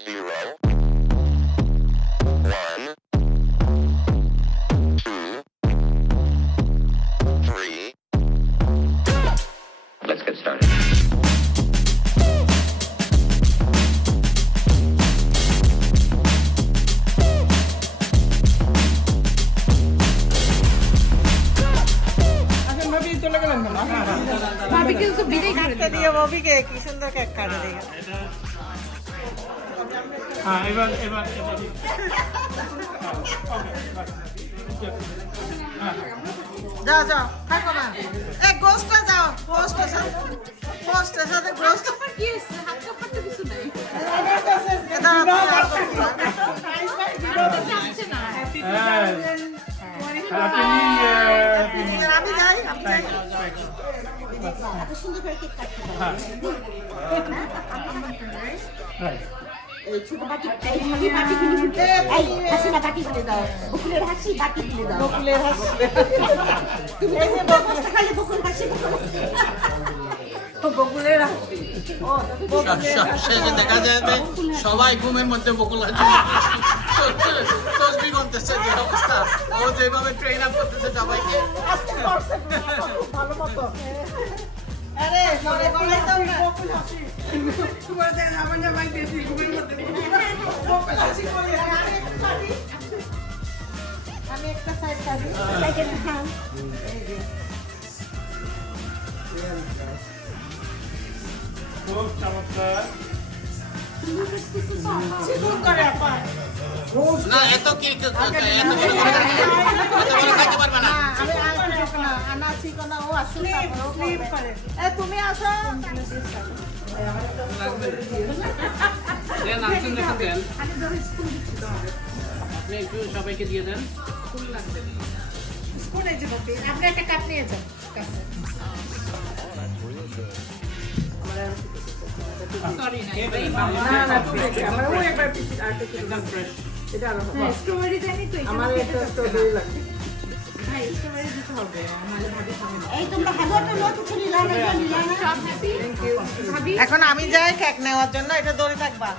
0, 1, 2, 3. Let's get started. ভাবি কিন্তু বিদায় করে কাটতে দিয়ে ববিকে কি সুন্দর কেক কাটে দিও। হ্যাঁ এবার এবার এবার যাও যাও থাকো না এই গোস্টে যাও গোস্টের সাথে গোস্ট আমার কি হয়েছে হাত কাপড় তো কিছু নাই আসছে না হ্যাপি নিউ ইয়ার আমি যাই আমি যাই এত সুন্দর করে কেক কাটতে হ্যাঁ রাইট এই ছোট বাটি এই হাসি বাটি খুলে দিতে এই হাসি না বাটি খুলে দাও বকুলের হাসি বাটি খুলে দাও বকুলের হাসি তুমি এই যে বকুল খালি বকুল হাসি বকুলের হাসি শেষে দেখা যায় যে সবাই ঘুমের মধ্যে বকুল তসবি করতেছে যে অবস্থা ও যেভাবে ট্রেন আপ করতেছে সবাইকে আজকে করছে খুব ভালো মতো আরে মনে করে দাও না বকুল হাসি তোমার দেন আমার না ভাই বেশি ঘুমের মধ্যে বকুল হাসি করে আমি একটা সাইড কাটি লাইকের খান খুব চমৎকার সিগুন করে আপা না এত কি এত বড় খাইতে পারবে না আমি আনা চিকনা ও আসলে স্লিপ করে এ তুমি আসো দেন আসুন দেখেন দেন আপনি একটু সবাইকে দিয়ে দেন স্পুনে যে বকে আপনি একটা কাপ নিয়ে যান কাছে সরি না এটাই না না ঠিক আছে আমার ওই একবার পিছি আর কিছু একদম ফ্রেশ এটা আরো হ্যাঁ স্ট্রবেরি জানি তো আমার একটা স্ট্রবেরি লাগবে ভাই স্ট্রবেরি দিতে হবে আমাদের ভাবি খাবে এই তোমরা হাজারটা লোক কিছু নিলা না সব হ্যাপি ভাবি এখন আমি যাই কেক নেওয়ার জন্য এটা দড়ি থাকবা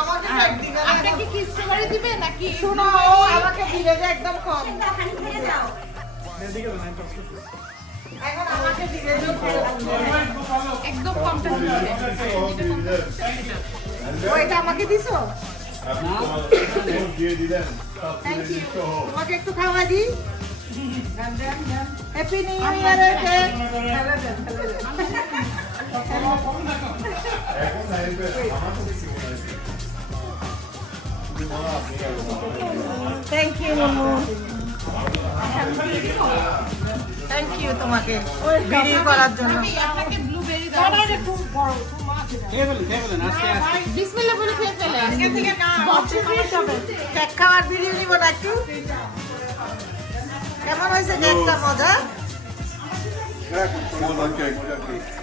আমাকে কেক দিবে না আপনাকে কি স্ট্রবেরি দিবে নাকি শুনো ও আমাকে দিবে যে একদম কম খালি খেয়ে যাও এদিকে না প্রস্তুত এখন আমাকে দিবে যে একদম কমটা দিবে ও এটা আমাকে দিছো দিয়ে দিলেন থ্যাংক ইউ তোমাকে একটু খাওয়া দিই হ্যাপি নিউ ইয়ারের কেক খেলে দেন এখন নাইবে আমার তো কিছু নেই thank you Momo thank you তোমাকে ভিডিও করার জন্য আপনাকে ব্লুবেরি দাও খেয়ে ফেলেন আস্তে আস্তে বিসমিল্লাহ বলে খেয়ে ফেলে আজকে থেকে না কেক খাওয়ার ভিডিও নিব না একটু কেমন হয়েছে কেকটা মজা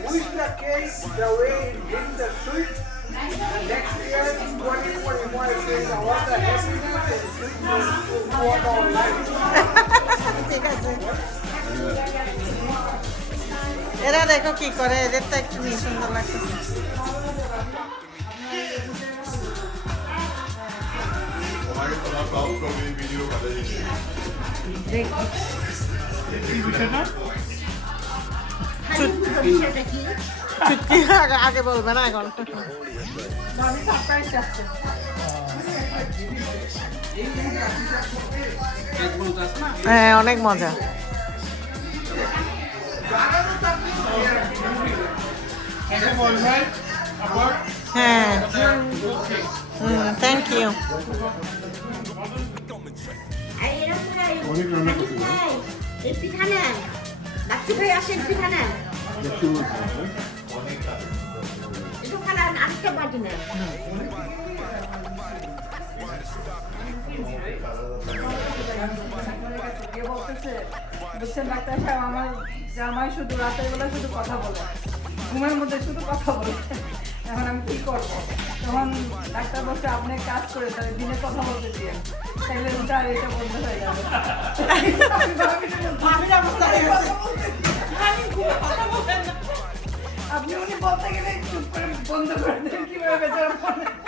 Wish the cake the way it brings the sweet. Next year, 2021, brings all the happiness and sweetness throughout our life. ঠিক আছে এরা দেখো কি করে এদের তো একটু নিয়ে সুন্দর লাগতেছে তোমাকে তোমার সব ছবি ভিডিও পাঠিয়ে দিচ্ছি কি বিষয়টা চুটকি আগে বলবে না এখন হ্যাঁ অনেক মজা এসে বলবেন আবার হ্যাঁ থ্যাংক ইউ অনেক রান্না করতে এই পিঠা নেন বাচ্চু ভাই আসেন পিঠা নেন একটু খালান আরেকটা বাটি নেন বুঝছেন ডাক্তার সাহেব আমার জামাই শুধু রাতের বেলা শুধু কথা বলে ঘুমের মধ্যে শুধু কথা বলে এখন আমি কি করবো তখন ডাক্তার বলছে আপনি কাজ করে তাহলে দিনে কথা বলতে দিয়ে তাহলে ওটা আর এটা বন্ধ হয়ে যাবে ভাবির অবস্থা হয়ে গেছে আমি ঘুমে কথা বলতে না আপনি উনি বলতে গেলে চুপ করে বন্ধ করে দেন কিভাবে বেচারা